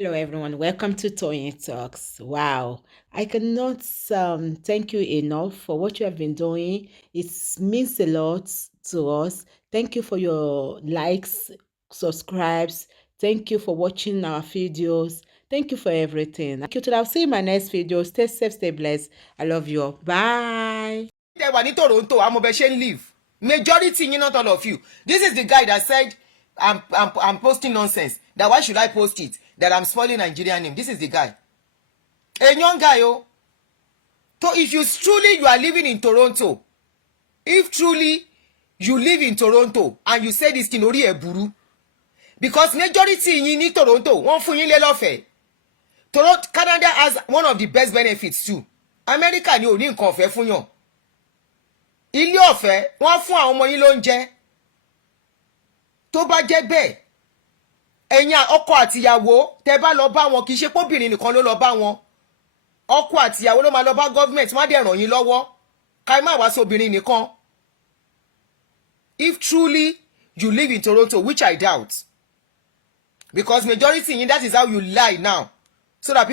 Hello, everyone. Welcome to Toyeen Talks. Wow, I cannot thank you enough for what you have been doing. It means a lot to us. Thank you for your likes, subscribes. Thank you for watching our videos. Thank you for everything. Thank you till I'll see you in my next video. Stay safe, stay blessed. I love you all. Bye. Tẹ́ wà ní Toronto, amọ̀bẹ ṣe ń live. Majority yín, not all of you. This is the guy that said, I'm posting nonsense. That why should I post it? That I'm spoiling Nigerian name. This is the guy. A young guy, oh. So if you are living in Toronto, if truly you live in Toronto and you say this thing orí ẹ̀ burú, because majority yín ní Toronto wọ́n fún yín lé lọ́fẹ̀ẹ́. Toronto, Canada has one of the best benefits too. America ni ò ní nǹkan ọ̀fẹ́ fún yàn. Ilé ọ̀fẹ́ wọ́n fún àwọn ọmọ yín lóúnjẹ. Tó bá jẹ́ bẹ́ẹ̀, ẹ̀yin ọkọ àtìyàwó tẹ́ bá lọ bá wọn, kì í ṣe póbìnrin nìkan ló lọ bá wọn. Ọkọ àtìyàwó ló máa lọ bá government, wọ́n á dẹ̀ ràn yín lọ́wọ́. Ká má wá sóbìnrin nìkan. If truly you live in Toronto, which I doubt, because majority in that is how you lie now, so that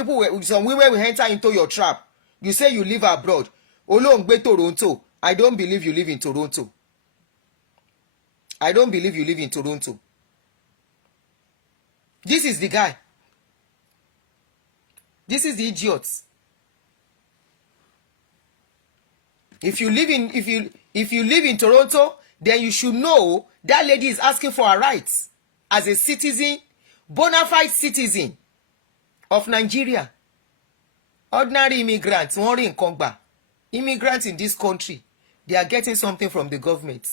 some women will enter into your trap. You say you live abroad. Olóńgbé Toronto. I don't believe you live in Toronto. I don't believe you live in Toronto. This is the guy. This is the idiot. If you live in Toronto, then you should know that lady is asking for her rights as a citizen, bona fide citizen of Nigeria. Ordinary immigrants, wọ́n rí nǹkan gbà. Immigrants in this country, they are getting something from the government.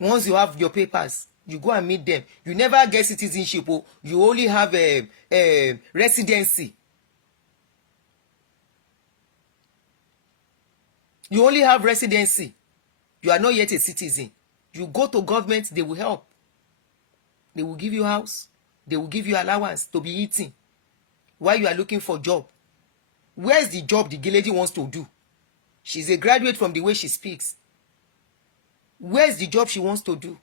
Once you have your papers, you go and meet them. You never get citizenship. You only have a residency. You only have residency. You are not yet a citizen. You go to government, they will help. They will give you house. They will give you allowance to be eating while you are looking for job. Where's the job the lady wants to do? She's a graduate from the way she speaks. Where's the job she wants to do?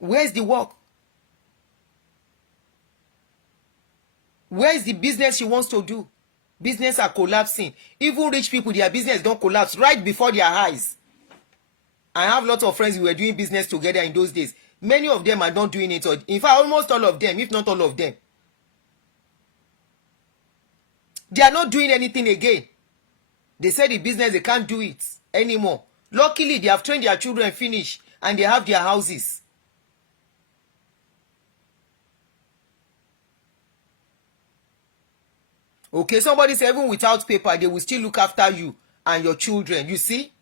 Where's the work? Where's the business she wants to do? Business are collapsing. Even rich people, their business don't collapse right before their eyes. I have lots of friends who were doing business together in those days. Many of them are not doing it. In fact, almost all of them, if not all of them. They are not doing anything again. They said the business, they can't do it anymore. Luckily, they have trained their children finish and they have their houses. Okay, somebody said even without paper, they will still look after you and your children. You see?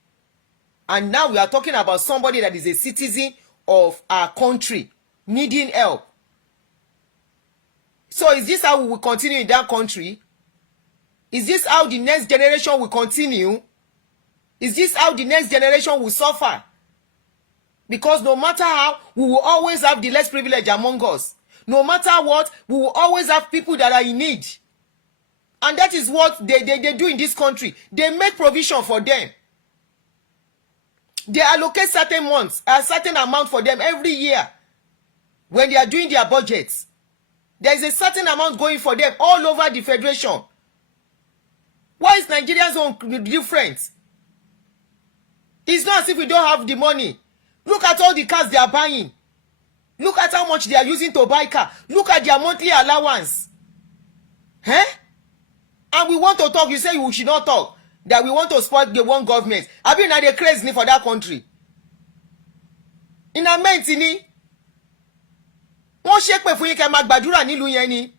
And now we are talking about somebody that is a citizen of our country needing help. So is this how we will continue in that country? Is this how the next generation will continue? Is this how the next generation will suffer? Because no matter how, we will always have the less privileged among us. No matter what, we will always have people that are in need. And that is what they do in this country. They make provision for them. They allocate certain months, a certain amount for them every year. When they are doing their budgets, there is a certain amount going for them all over the federation. Why is Nigerians own different? It's not as if we don't have the money. Look at all the cars they are buying. Look at how much they are using to buy car. Look at their monthly allowance. Eh? And we want to talk. You say we should not talk. That we want to support the one government. I mean, are they crazy for that country? In a ni. Wọ́n ṣépè fún yín kẹ́ máa gbàdúrà nílùú yẹn ni.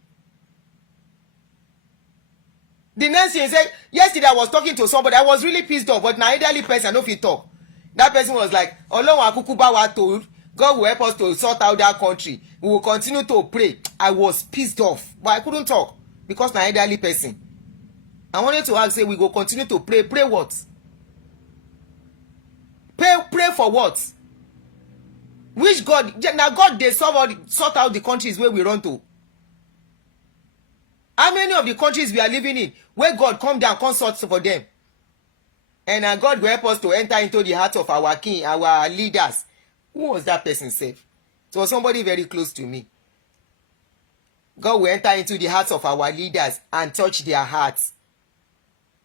The next thing said, yesterday I was talking to somebody. I was really pissed off, but na elderly person no fit talk. That person was like, Ọlọ́run akuku bá wa tó, God will help us to sort out that country. We will continue to pray. I was pissed off, but I couldn't talk because na elderly person. I wanted to ask, say, we go continue to pray. Pray what? Pray for what? Which God? Now God, they sort out the countries where we run to. How many of the countries we are living in, where God come down, consult for them? And God will help us to enter into the heart of our king, our leaders. Who was that person safe? It was somebody very close to me. God will enter into the hearts of our leaders and touch their hearts.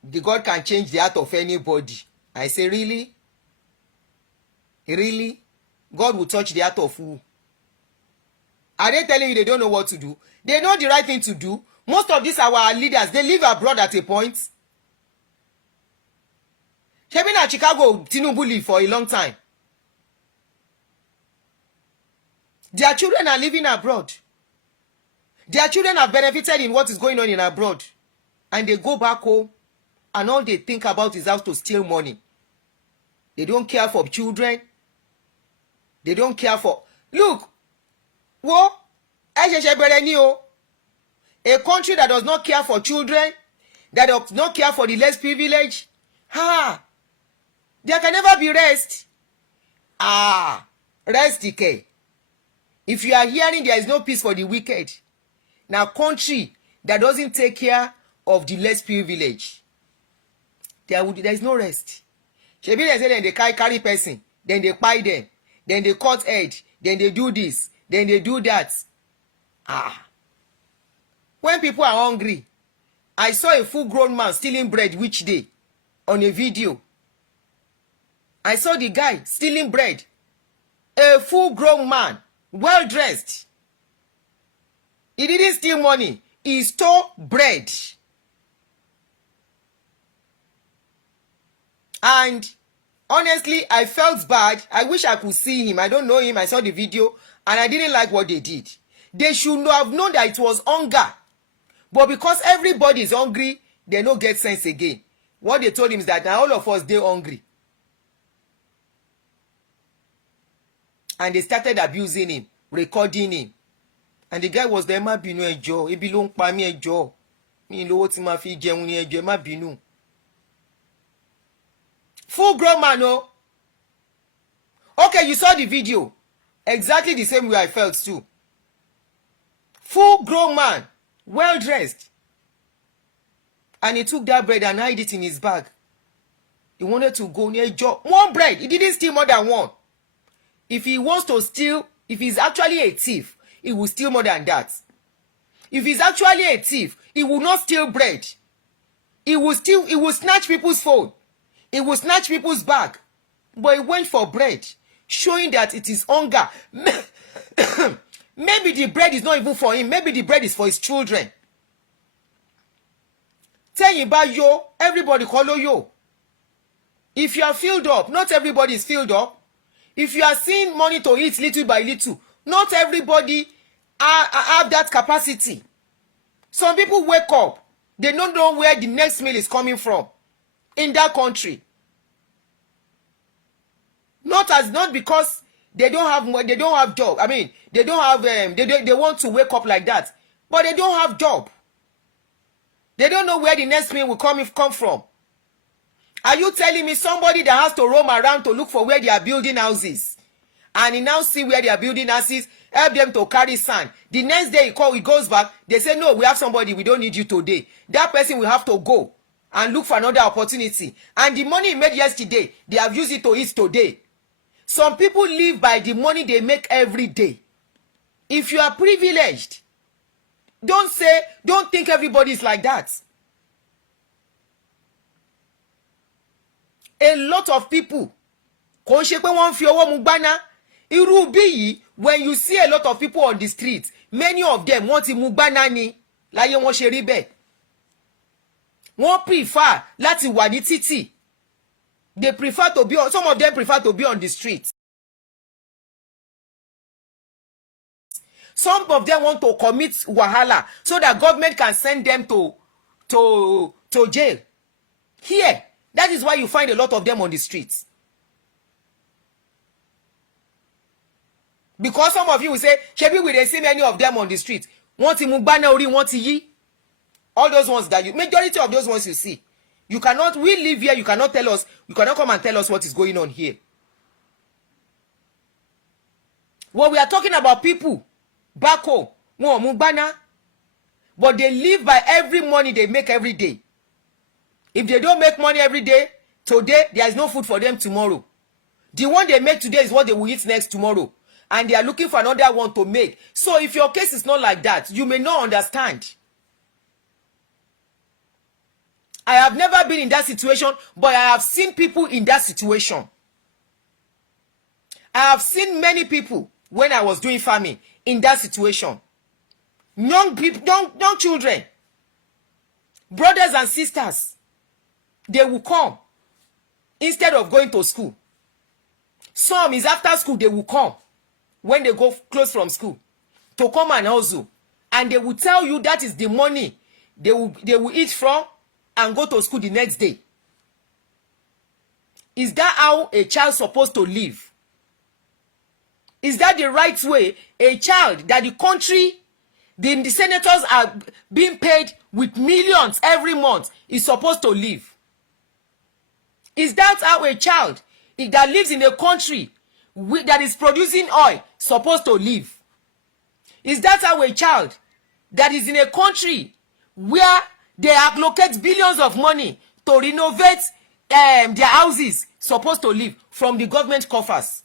The God can change the heart of anybody. I say, really? Really? God will touch the heart of who? Are they telling you they don't know what to do? They know the right thing to do. Most of these our leaders, they live abroad at a point. Kevin at Chicago, Tinubu live for a long time. Their children are living abroad. Their children have benefited in what is going on in abroad. And they go back home and all they think about is how to steal money. They don't care for children. They don't care for... Look, a country that does not care for children, that does not care for the less privileged, there can never be rest. Rest decay. If you are hearing there is no peace for the wicked, now country that doesn't take care of the less privileged, there is no rest. Shebi they say then they carry person, then they buy them, then they cut head, then they do this, then they do that. When people are hungry, I saw a full-grown man stealing bread which day on a video. I saw the guy stealing bread. A full-grown man, well-dressed. He didn't steal money. He stole bread. And honestly, I felt bad. I wish I could see him. I don't know him. I saw the video and I didn't like what they did. They should have known that it was hunger. But because everybody is hungry, they don't get sense again. What they told him is that now all of us, they're hungry. And they started abusing him, recording him. And the guy was there, má bínú ẹ jọ̀ọ́, ebi ló ń pa mí ẹ jọ̀ọ́. Mi lówó tí ma fi jẹun ni ẹ jọ̀ọ́, má bínú. Full grown man, oh. Okay, you saw the video. Exactly the same way I felt too. Full grown man, well dressed. And he took that bread and hid it in his bag. He wanted to go near job. One bread. He didn't steal more than one. If he wants to steal, if he's actually a thief, he will steal more than that. If he's actually a thief, he will not steal bread. He will snatch people's phone. He will snatch people's bag. But he went for bread, showing that it is hunger. Maybe the bread is not even for him. Maybe the bread is for his children. Tell you about yo, everybody follow yo. If you are filled up, not everybody is filled up. If you are seeing money to eat little by little, not everybody have that capacity. Some people wake up, they don't know where the next meal is coming from in that country. Not because they don't have job. I mean, they don't have they want to wake up like that, but they don't have job. They don't know where the next meal will come from. Are you telling me somebody that has to roam around to look for where they are building houses, and he now see where they are building houses, help them to carry sand? The next day he goes back, they say, no, we have somebody, we don't need you today. That person will have to go and look for another opportunity. And the money he made yesterday, they have used it to eat today. Some people live by the money they make every day. If you are privileged, don't think everybody is like that. A lot of people, kò ń ṣe pé wọ́n fi ọwọ́ mu gbáná. Irú bí yìí, when you see a lot of people on the street, many of them wọ́n ti mu gbáná ni láyé wọ́n ṣe rí bẹ́ẹ̀. Wọ́n prefer láti wà ní títì. They prefer to be on, some of them prefer to be on the street. Some of them want to commit wahala so that government can send them to jail. Here, that is why you find a lot of them on the streets. Because some of you will say, shebi we dey see many of them on the street. Wọ́n ti mú gbáná orí, wọ́n ti yí. All those ones that majority of those ones you see. We live here, you cannot come and tell us what is going on here. Well, we are talking about people back home, wọn ò mú gbáná, but they live by every money they make every day. If they don't make money every day, today, there is no food for them tomorrow. The one they make today is what they will eat next tomorrow. and they are looking for another one to make. So if your case is not like that, you may not understand. I have never been in that situation, but I have seen people in that situation. I have seen many people when I was doing farming in that situation. Young people, young children, brothers and sisters, they will come instead of going to school. Some is after school, they will come when they go close from school to come and hustle. And they will tell you that is the money they will eat from and go to school the next day. Is that how a child supposed to live? Is that the right way a child that the country, the senators are being paid with millions every month is supposed to live? Is that how a child that lives in a country that is producing oil supposed to live? Is that how a child that is in a country where they allocate billions of money to renovate their houses supposed to live from the government coffers?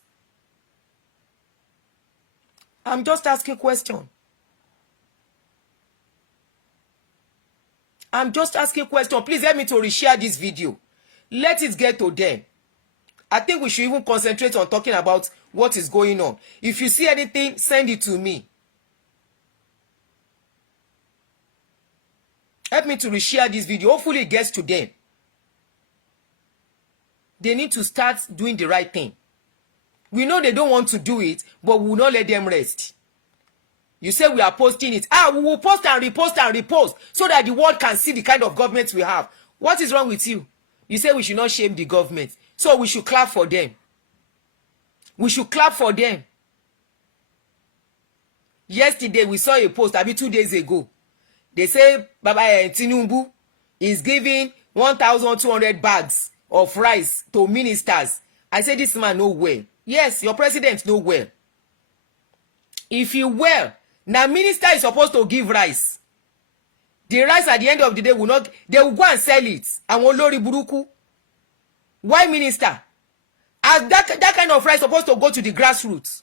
I'm just asking a question. I'm just asking a question. Please help me to reshare this video. Let it get to them. I think we should even concentrate on talking about what is going on. If you see anything, send it to me. Help me to reshare this video. Hopefully it gets to them. They need to start doing the right thing. We know they don't want to do it, but we will not let them rest. You say we are posting it. We will post and repost so that the world can see the kind of government we have. What is wrong with you? You say we should not shame the government. So we should clap for them. We should clap for them. Yesterday we saw a post, maybe 2 days ago. They say Baba Tinubu is giving 1,200 bags of rice to ministers. I say this man know well. Yes, your president know well. If you well, now minister is supposed to give rice. The rice at the end of the day will not, they will go and sell it. And olori buruku. Why minister? As that kind of rice supposed to go to the grassroots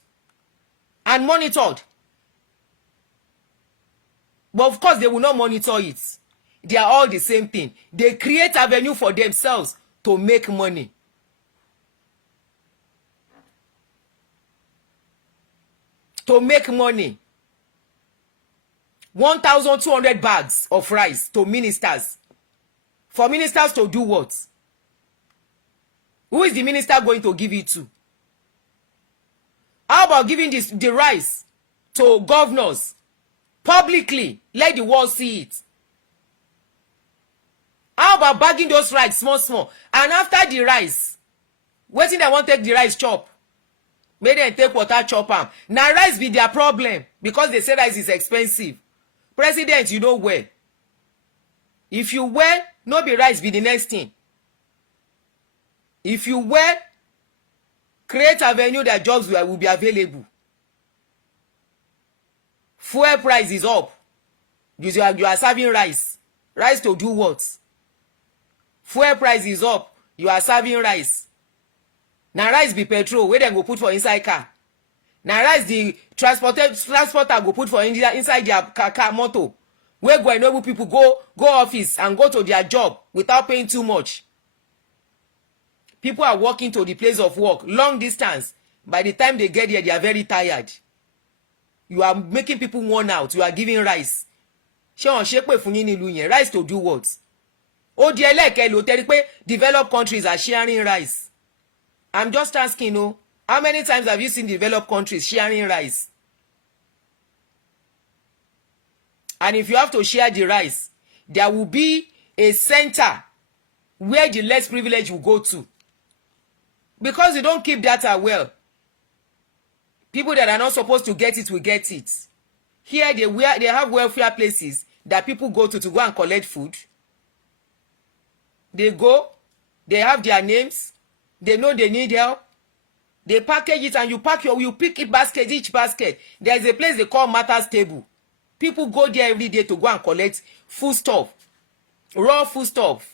and monitored. But of course they will not monitor it. They are all the same thing. They create avenue for themselves to make money. To make money. 1,200 bags of rice to ministers. For ministers to do what? Who is the minister going to give it to? How about giving the rice to governors publicly? Let the world see it. How about bagging those rice small? And after the rice, wetin dem wan take the rice chop? Make dem take water chop am. Na rice be their problem because they say rice is expensive. President, you know well. If you well, no be rice be the next thing. If you well, create avenue that jobs will be available. Fuel price is up. You are serving rice. Rice to do what? Fuel price is up. You are serving rice. Now rice be petrol wey dem go put for inside car. Now rice the transporter go put for inside their car motor. Wey go enable people go office and go to their job without paying too much. People are walking to the place of work long distance. By the time they get there, they are very tired. You are making people worn out. You are giving rice. Ṣé wọ́n ṣe pé fún yín nílùú yẹn? Rice to do what? Ó di ẹlẹ́ẹ̀kẹ́ ló tẹ́rí pé developed countries are sharing rice. I'm just asking, how many times have you seen developed countries sharing rice? And if you have to share the rice, there will be a center where the less privileged will go to. Because you don't keep data well. People that are not supposed to get it will get it. Here they have welfare places that people go to go and collect food. They go, they have their names, they know they need help. They package it and you pick it basket, each basket. There is a place they call matters table. People go there every day to go and collect food stuff, raw food stuff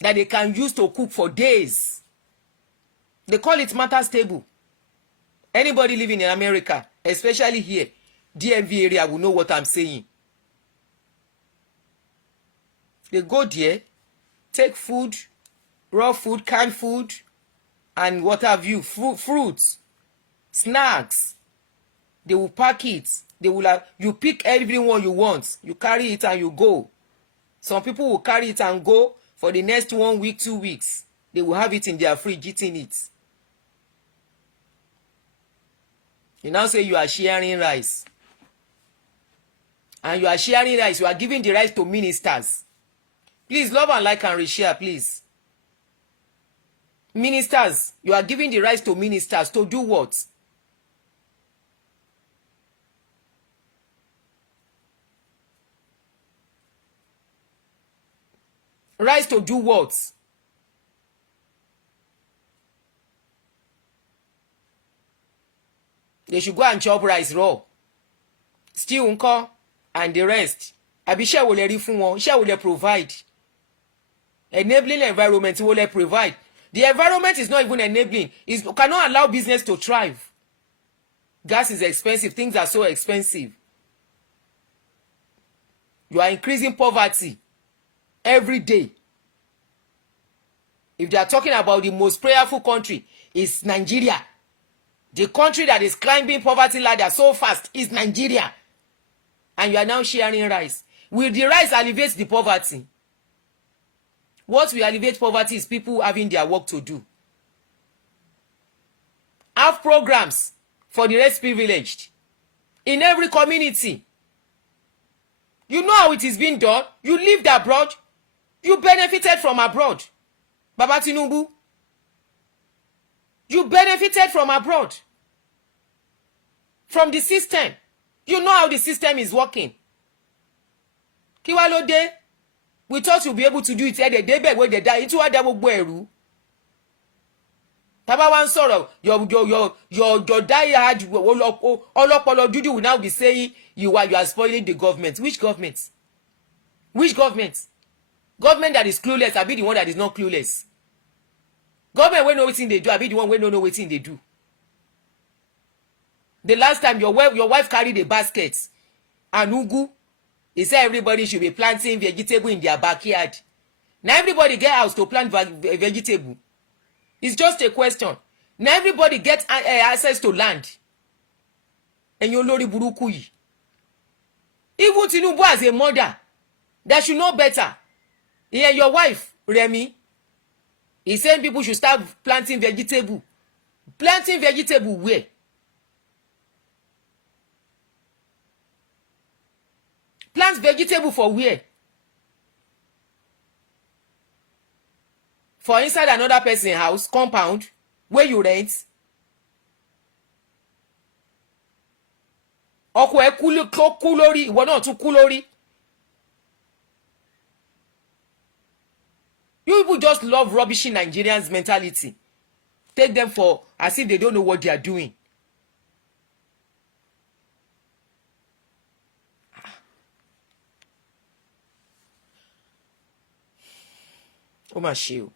that they can use to cook for days. They call it matters table. Anybody living in America, especially here, DMV area, will know what I'm saying. They go there, take food, raw food, canned food, and what have you, fruits, snacks. They will pack it. They will have, you pick everyone you want. You carry it and you go. Some people will carry it and go for the next 1 week, 2 weeks. They will have it in their fridge, eating it. You now say you are sharing rice. And you are sharing rice. You are giving the rice to ministers. Please, love and like and reshare, please. Ministers, you are giving the rice to ministers to do what? Rice to do what? They should go and chop rice raw. Stew nko and the rest. Àbí iṣẹ́ wo lẹ rí fún wọn? Iṣẹ́ wo lẹ provide? Enabling environment wo lẹ provide? The environment is not even enabling. It cannot allow business to thrive. Gas is expensive. Things are so expensive. You are increasing poverty every day. If they are talking about the most prayerful country, it's Nigeria. The country that is climbing poverty ladder so fast is Nigeria. And you are now sharing rice. Will the rice alleviate the poverty? What will alleviate poverty is people having their work to do. Have programs for the less privileged in every community. You know how it is being done. You lived abroad. You benefited from abroad. Baba Tinubu. You benefited from abroad. From the system. You know how the system is working. Kí wá ló dé? We thought you'll be able to do it. Débẹ̀ where they die. Itu wa da gbogbo ẹ̀rú. Taba wa ń sọ̀rọ̀, your die-hard ọlọ́pọlọ dúdú will now be saying you are spoiling the government. Which government? Which government? Government that is clueless, I be the one that is not clueless. Government wey know wetin they do, I be the one wey no know wetin they do. The last time your wife carried a basket and ugu, he said everybody should be planting vegetable in their backyard. Now everybody get house to plant vegetable. It's just a question. Now everybody get access to land. And you lori buruku yi. Even Tinubu as a mother, that should know better. Yeah, your wife, Remy, he's saying people should start planting vegetable. Planting vegetable where? Plant vegetable for where? For inside another person's house, compound, where you rent. Ọkọ ẹ kú lórí, ìwọ náà tún kú lórí. You people just love rubbishing Nigerians' mentality. Take them for as if they don't know what they are doing. Ó mà ṣe o.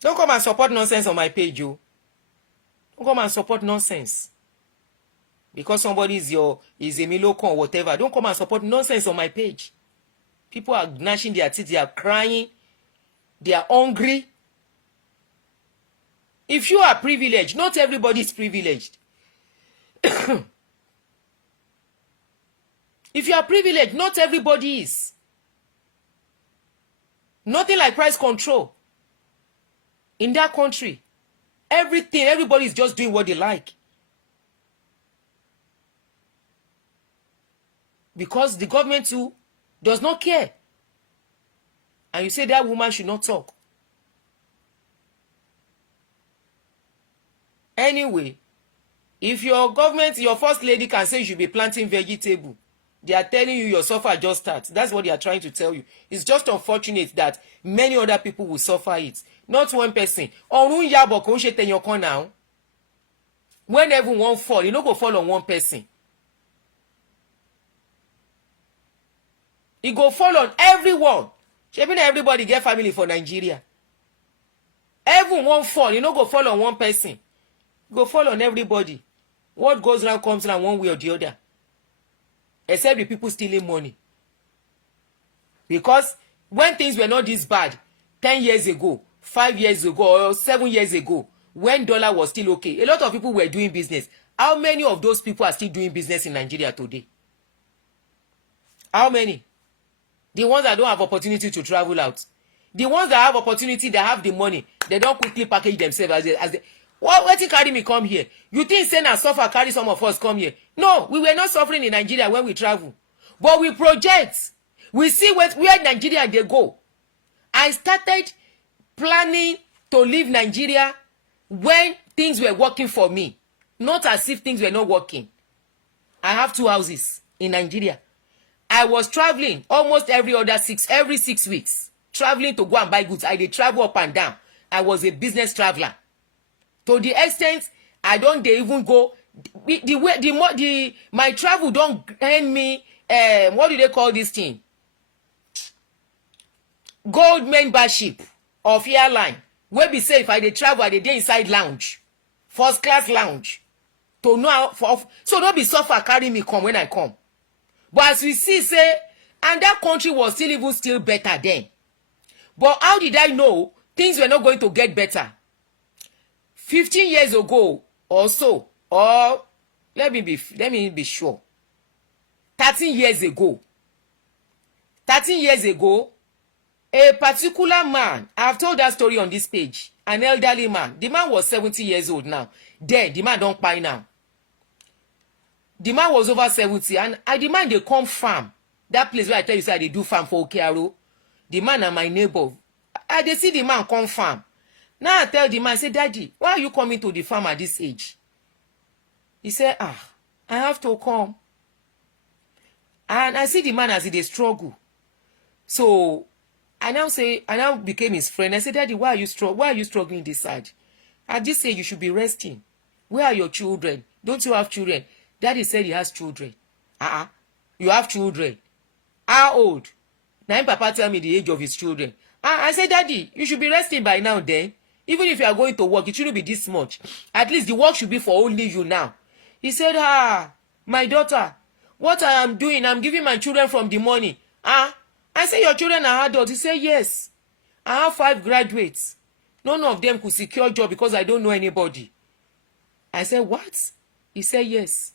Don't come and support nonsense on my page, yo. Don't come and support nonsense. Because somebody is a Miloko or whatever. Don't come and support nonsense on my page. People are gnashing their teeth, they are crying, they are hungry. If you are privileged, not everybody is privileged. If you are privileged, not everybody is. Nothing like price control. In that country, everybody is just doing what they like. Because the government too does not care. And you say that woman should not talk. Anyway, if your government, your first lady can say you should be planting vegetable, they are telling you your suffer just starts. That's what they are trying to tell you. It's just unfortunate that many other people will suffer it. Not one person. Ọ̀run yabọ̀ kò ń ṣe tẹ̀yàn kan now. When everyone fall, you no go fall on one person. e go fall on everyone. Shebi na everybody get family for Nigeria. Heaven won't fall, e no go fall on one person, e go fall on everybody. What goes round comes round one way or the other, except the people stealing money. Because when things were not this bad 10 years ago, 5 years ago, or 7 years ago, when dollar was still okay, a lot of people were doing business. How many of those people are still doing business in Nigeria today? How many? The ones that don't have opportunity to travel out. The ones that have opportunity, that have the money, they don't quickly package themselves as they what carry me come here? You think say na suffer carry some of us come here? No, we were not suffering in Nigeria when we travel. But we project. We see where Nigeria they go. I started planning to leave Nigeria when things were working for me. Not as if things were not working. I have 2 houses in Nigeria. I was traveling almost every 6 weeks. Traveling to go and buy goods. I did travel up and down. I was a business traveler. To the extent I don't dey even go. My travel don't earn me what do they call this thing? Gold membership of airline. Wey be say if I dey travel, I dey inside lounge, first class lounge. To know how so don't be suffer carry me come when I come. But as we see say, and that country was still better then. But how did I know things were not going to get better? 15 years ago or so, or let me be sure. 13 years ago. 13 years ago, a particular man, I've told that story on this page, an elderly man. The man was 70 years old now. Then the man don't buy now. The man was over 70, and the man they come farm. That place where I tell you say they do farm for Okearo. The man and my neighbor. They see the man come farm. Now I tell the man, I say, Daddy, why are you coming to the farm at this age? He said, I have to come. And I see the man as he dey struggle. So I now became his friend. I said, Daddy, why are you struggling this side? I just say you should be resting. Where are your children? Don't you have children? Daddy said he has children. You have children. How old? Now Papa tell me the age of his children. I said, Daddy, you should be resting by now then. Even if you are going to work, it shouldn't be this much. At least the work should be for only you now. He said, my daughter, what I am doing, I'm giving my children from the money. I said, your children are adults. He said, yes. I have 5 graduates. None of them could secure a job because I don't know anybody. I said, what? He said, yes.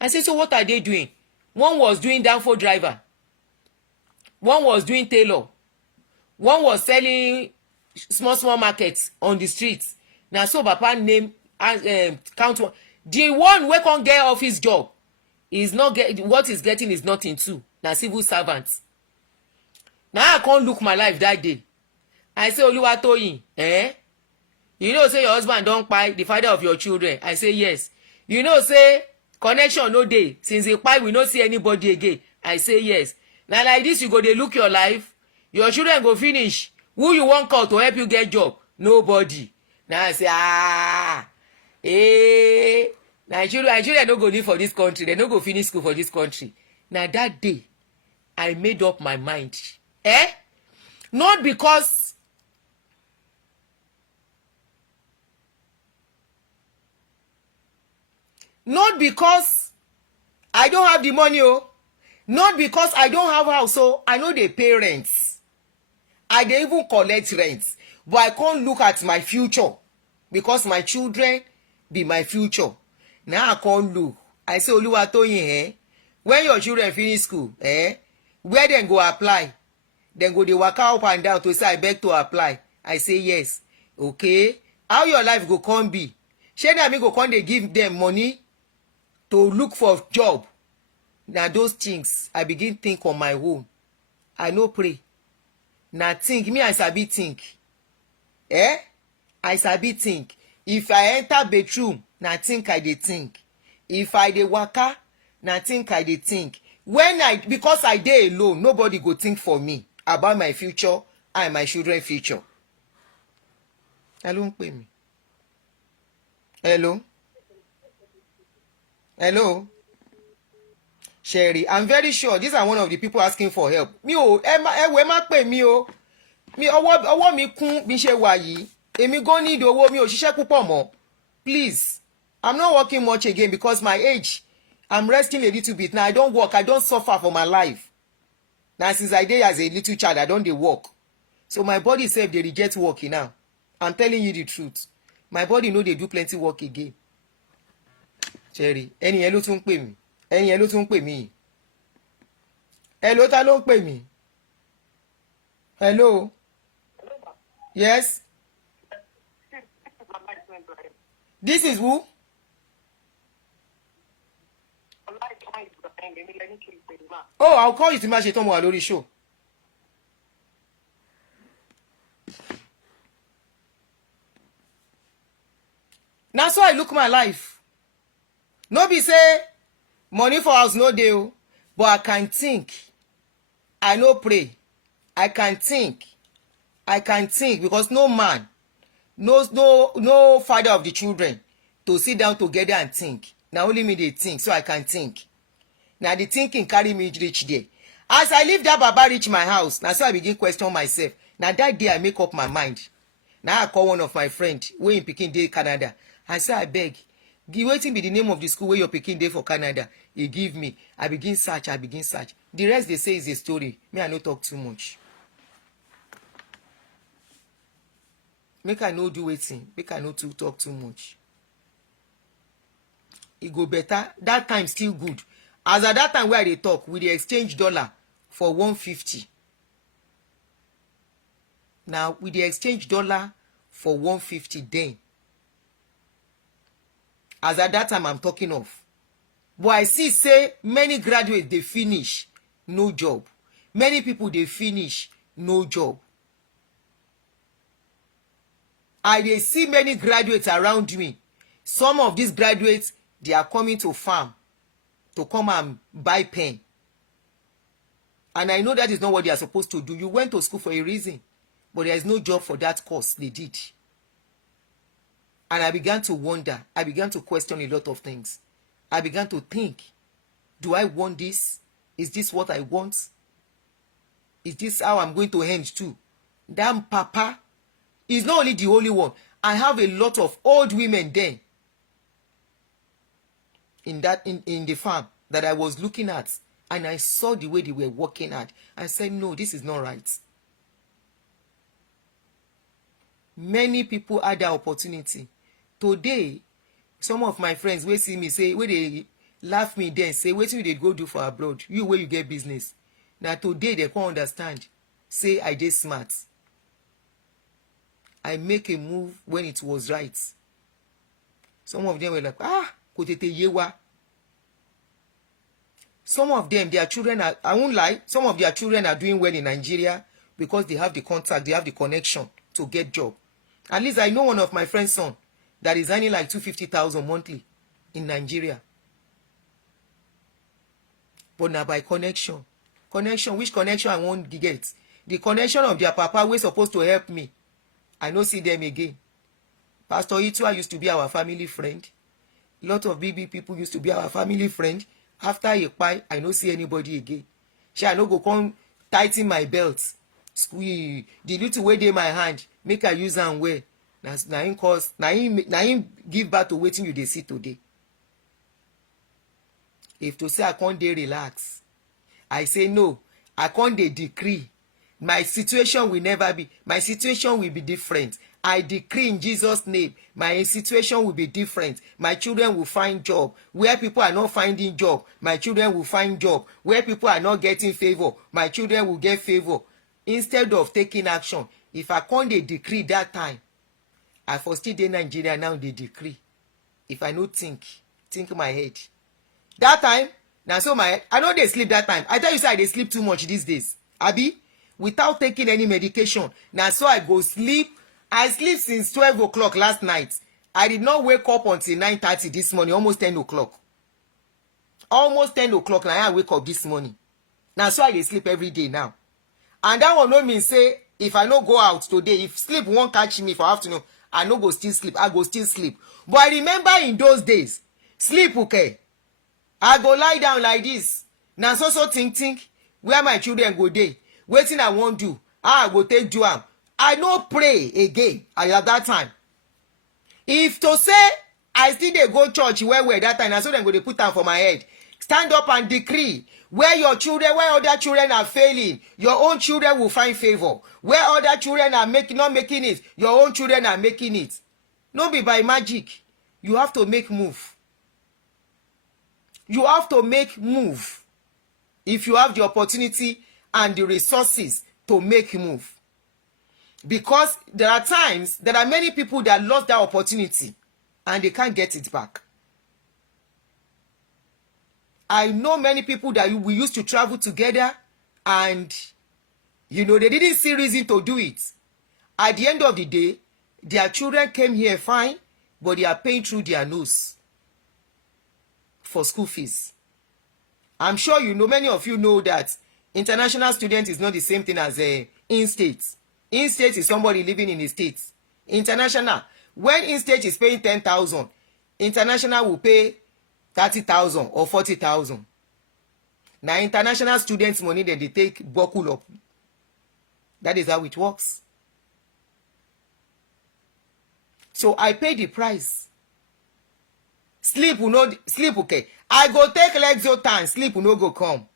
I said, so what are they doing? One was doing downfall driver. One was doing tailor. One was selling small markets on the streets. Now so Papa name count one. The one wey can't get office job is not get what he's getting is nothing too. Now civil servants. Now I can't look my life that day. I say Oluwatoyin, you know say your husband don't buy the father of your children. I say yes. You know say connection no day since he buy we no see anybody again. I say yes. Now like this you go dey look your life. Your children go finish. Who you want call to help you get job? Nobody. Now I say Nigeria no go live for this country. They no go finish school for this country. Now that day, I made up my mind. Not because I don't have the money, not because I don't have house, so I know they pay rents. I dey even collect rent, but I can't look at my future because my children be my future. Now I can't look. I say Oluwatoyin, when your children finish school, where dem go apply? Dem go dey waka up and down to say I beg to apply. I say yes. Okay. How your life go come be? Shey na me go come dey give them money to look for job? Na those things I begin think on my own. I no pray. Na think me I sabi think. I sabi think. If I enter bedroom, na think I dey think. If I dey waka, na think I dey think. Because I dey alone, nobody go think for me about my future and my children future. Hello, pè mí. Hello. Sherry, I'm very sure these are one of the people asking for help. Mi ò ẹ má pè mí o. Mi ọwọ́ mi kún bí ṣe wà yìí. Èmi gan need owó, mi ò ṣiṣẹ́ púpọ̀ mọ́. Please, I'm not working much again because my age, I'm resting a little bit. Now I don't work, I don't suffer for my life. Now since I dey as a little child, I don't dey work. So my body sef dey reject work now. I'm telling you the truth. My body no dey do plenty work again. Sherry, ẹni yẹn ló tún pè mí. Ẹni yẹn ló tún pè mí. Hello, ta ló ń pè mí? Hello. Yes. This is who? Oh, I'll call you to máa ṣe tán mo wà lórí show. Na so I look my life. No be say money for house no dey o, but I can think. I no pray. I can think. I can think because no man, no father of the children to sit down together and think. Na only me dey think, so I can think. Na the thinking carry me reach there. As I leave that baba reach my house, na so I begin question myself. Na that day I make up my mind. Na I call one of my friend wey im pikin dey Canada. I say abeg, give wetin be the name of the school wey your pikin dey for Canada. He give me. I begin search. The rest they say is a story. Me I no talk too much. Make I no do wetin. Make I no too talk too much. E go better. That time still good. As at that time where they talk, we dey exchange dollar for 150. Now we dey exchange dollar for 150 then. As at that time I'm talking of. But I see say many graduates they finish, no job. Many people they finish, no job. I dey see many graduates around me. Some of these graduates, they are coming to farm to come and buy pen. And I know that is not what they are supposed to do. You went to school for a reason, but there is no job for that course they did. And I began to wonder. I began to question a lot of things. I began to think, do I want this? Is this what I want? Is this how I'm going to end too? Damn papa is not only the only one. I have a lot of old women there in the farm that I was looking at, and I saw the way they were working at. I said, no, this is not right. Many people had that opportunity. Today, some of my friends wey see me say, wey they laugh me then, say, wetin you dey go do for abroad? You where you get business. Now today they can't understand. Say I dey smart. I make a move when it was right. Some of them were like, kò tètè yé wa. Some of them, their children are, I won't lie, some of their children are doing well in Nigeria because they have the contact, they have the connection to get job. At least I know one of my friend's son that is earning like 250,000 monthly in Nigeria. But now by connection. Connection, which connection I won't get? The connection of their papa wey supposed to help me. I no see them again. Pastor Itua used to be our family friend. A lot of BB people used to be our family friend. After Ekpai, I no see anybody again. I no go come tighten my belt. Squeeze the little way dey my hand. Make I use am well. Na him cause. Na him give back to wetin you dey see today. If to say I can't dey relax, I say no. I can't dey decree. My situation will never be. My situation will be different. I decree in Jesus' name, my situation will be different. My children will find job. Where people are not finding job, my children will find job. Where people are not getting favor, my children will get favor. Instead of taking action, if I can't dey decree that time, I for still dey Nigeria now dey decree. If I no think my head. That time, now so my head, I know they sleep that time. I tell you say I dey sleep too much these days. Abi, without taking any medication. Now so I go sleep. I sleep since 12 o'clock last night. I did not wake up until 9:30 this morning, almost 10 o'clock. Almost 10 o'clock now I wake up this morning. Now so I dey sleep every day now. And that one no mean say if I no go out today, if sleep won't catch me for afternoon, I no go still sleep. I go still sleep. But I remember in those days, sleep okay. I go lie down like this. na so think where my children go dey, wetin I wan do, how I go take do am. I no pray again at that time. If to say I still dey go church well that time, na so dem go dey put am for my head. Stand up and decree, where your children, where other children are failing, your own children will find favor. Where other children are not making it, your own children are making it. No be by magic. You have to make move. You have to make move. If you have the opportunity and the resources to make move. Because there are times, there are many people that lost that opportunity and they can't get it back. I know many people that we used to travel together and, they didn't see reason to do it. At the end of the day, their children came here fine, but they are paying through their nose for school fees. I'm sure many of you know that international student is not the same thing as in-state. In-state is somebody living in the States. International, when in-state is paying 10,000, international will pay 30,000 or 40,000. Now, international students' money, then they take buckle up. That is how it works. So I pay the price. Sleep will not sleep, okay. I go take Lexotan, sleep will not go come.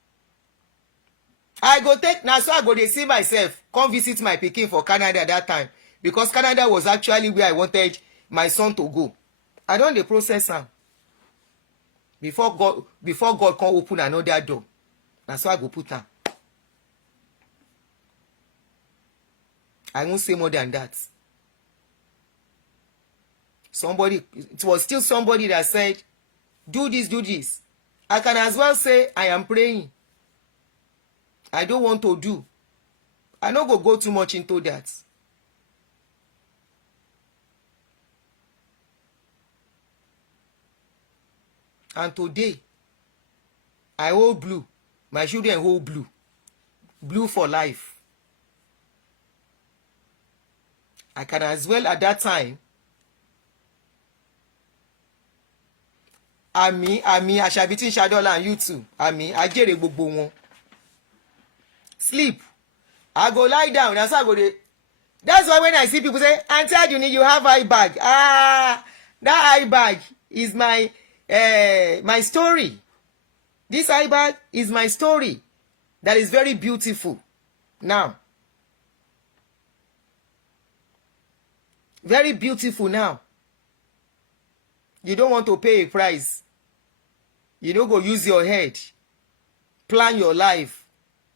I go take, now so I go dey see myself, come visit my pikin for Canada at that time. Because Canada was actually where I wanted my son to go. I don dey process am. Before God come open another door. Na so I go put am. I won't say more than that. It was still somebody that said, do this, do this. I can as well say, I am praying. I don't want to do. I no go too much into that. And today, I hold blue. My children hold blue. Blue for life. I can as well at that time. Àmì àṣàbítí ṣadọ́là and you too. Àmì àjèrè gbogbo wọn. Sleep. I go lie down. That's how I go dey. That's why when I see people say, Aunty Adunni, you have eye bag. That eye bag is my story. This eye bag is my story. That is very beautiful. Now. Very beautiful now. You don't want to pay a price. You don't go use your head. Plan your life.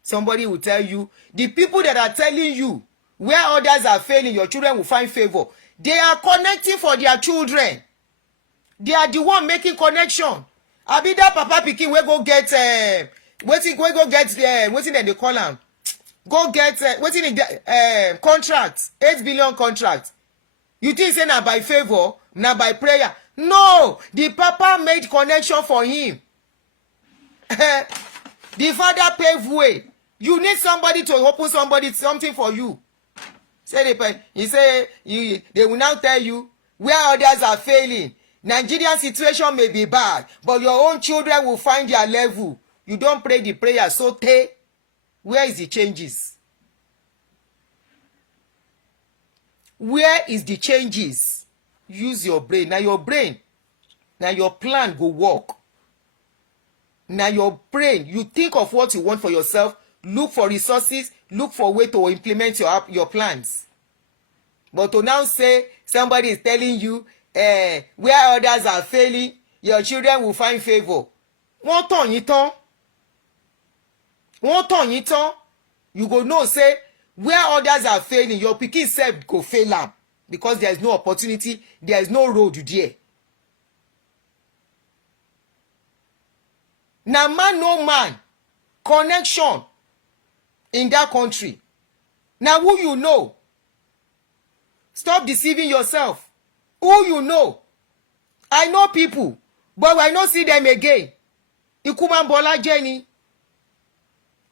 Somebody will tell you. The people that are telling you where others are failing, your children will find favor. They are connecting for their children. They are the one making connection. Abi that papa pikin wey go get wetin dem dey call am? Go get wetin contract, 8 billion contract. You think say na by favor, na by prayer? No, the papa made connection for him. The father paved way. You need somebody to open something for you. They will now tell you where others are failing. Nigerian situation may be bad, but your own children will find their level. You don't pray the prayer. So where is the changes? Where is the changes? Use your brain. Now your brain, now your plan go work. Now your brain, you think of what you want for yourself, look for resources, look for a way to implement your plans. But to now say somebody is telling you where others are failing, your children will find favor. Wọ́n tàn yín tán. Wọ́n tàn yín tán. You go know say where others are failing, your pikin self go fail am. Because there is no opportunity, there is no road there. Now man no man connection in that country. Now who you know? Stop deceiving yourself. Who you know? I know people, but I no see them again. Ikuman Bola Jenny.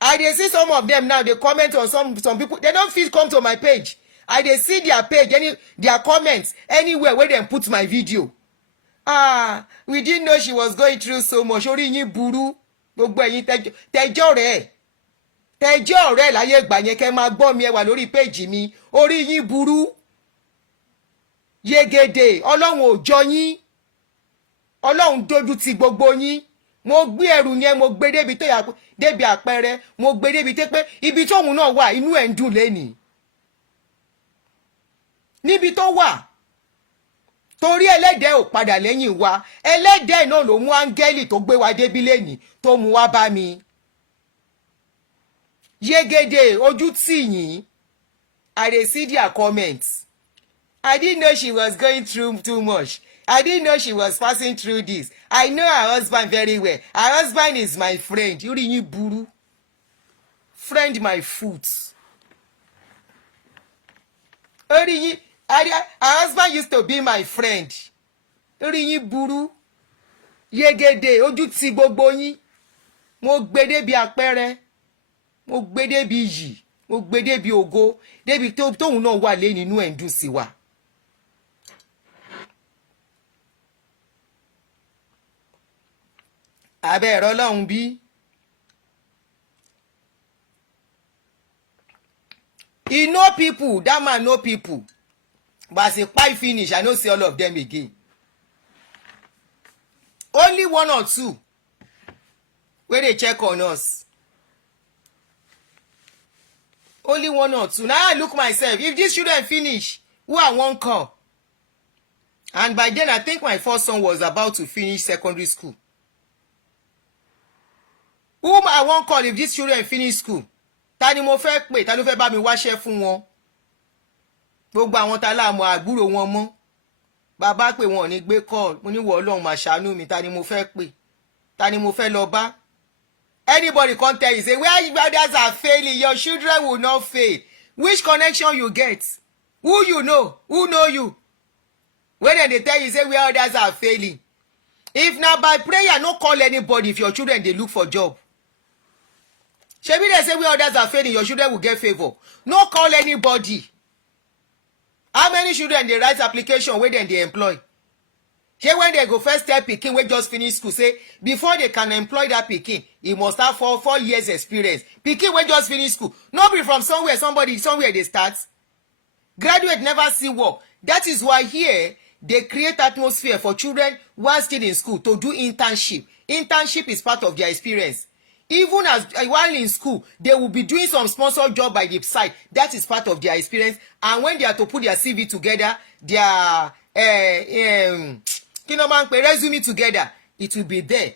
I dey see some of them now. They comment on some people. They don't feel come to my page. I dey see their page, their comments anywhere where they put my video. We didn't know she was going through so much. Orí yín burú. gbogbo ẹ̀yin tẹjọ́ ọ̀rẹ́ láyé ìgbà yẹn kẹ́ máa gbọ́ mi ẹ wà lórí péjì mi orí yín burú yegede ọlọ́run ò jọ yín ọlọ́run dojú ti gbogbo yín mo gbé ẹrù yẹn mo gbé débi àpẹẹrẹ mo gbé débi tẹ́ pé ibi tóun náà wà inú ẹ̀ ń dùn lénìí níbi tó wà torí ẹlẹ́dẹ̀ ò padà lẹ́yìn wa ẹlẹ́dẹ̀ náà ló mú áńgẹ́lì tó gbé wa débí lénìí tó mú wá bá mi yegede ojú tì yín I dey see their comments I didn't know she was going through too much I didn't know she was passing through this. I know her husband very well. Her husband is my friend. Orí yín burú. Friend my foot. Orí yín. Her husband used to be my friend. Orí yín burú. Yegede ojú ti gbogbo yín. Mo gbé débi àpẹẹrẹ. Mo gbé débi iyì. Mo gbé débi ògo. Débi tóun náà wà lé nínú ẹ̀ ń dùn sí wa. Abẹ́ ẹ̀rọ lọ́hùn bí. He know people, that man know people. But as a pie finish, I no see all of them again. Only one or two wey dey check on us. Only one or two. Now I look myself. If this children finish, who I wan call? And by then, I think my first son was about to finish secondary school. Whom I wan call if these children finish school? Ta ni mo fẹ́ pè, ta ló fẹ́ bá mi wáṣẹ́ fún wọn? Gbogbo àwọn tá láàmú àgbúrò wọn mọ́. Bàbá pè wọn ní gbé call, mo ní wọ Ọlọ́run máa ṣàánú mi, ta ni mo fẹ́ pè? Ta ni mo fẹ́ lọ bá? Anybody come tell you say where your brothers are failing, your children will not fail. Which connection you get? Who you know? Who know you? When they tell you say where others are failing. If na by prayer, no call anybody if your children dey look for job. Shebi they say where others are failing, your children will get favor. No call anybody. How many children dey write application wey dem dey employ? Shey when they go first tell pikin wey just finish school say before they can employ that pikin, he must have 4 years experience. Pikin wey just finish school, no be from somewhere they start. Graduate never see work. That is why here they create atmosphere for children while still in school to do internship. Internship is part of their experience. Even as while in school, they will be doing some sponsored job by the side. That is part of their experience. And when they are to put their CV together, their resume together, it will be there.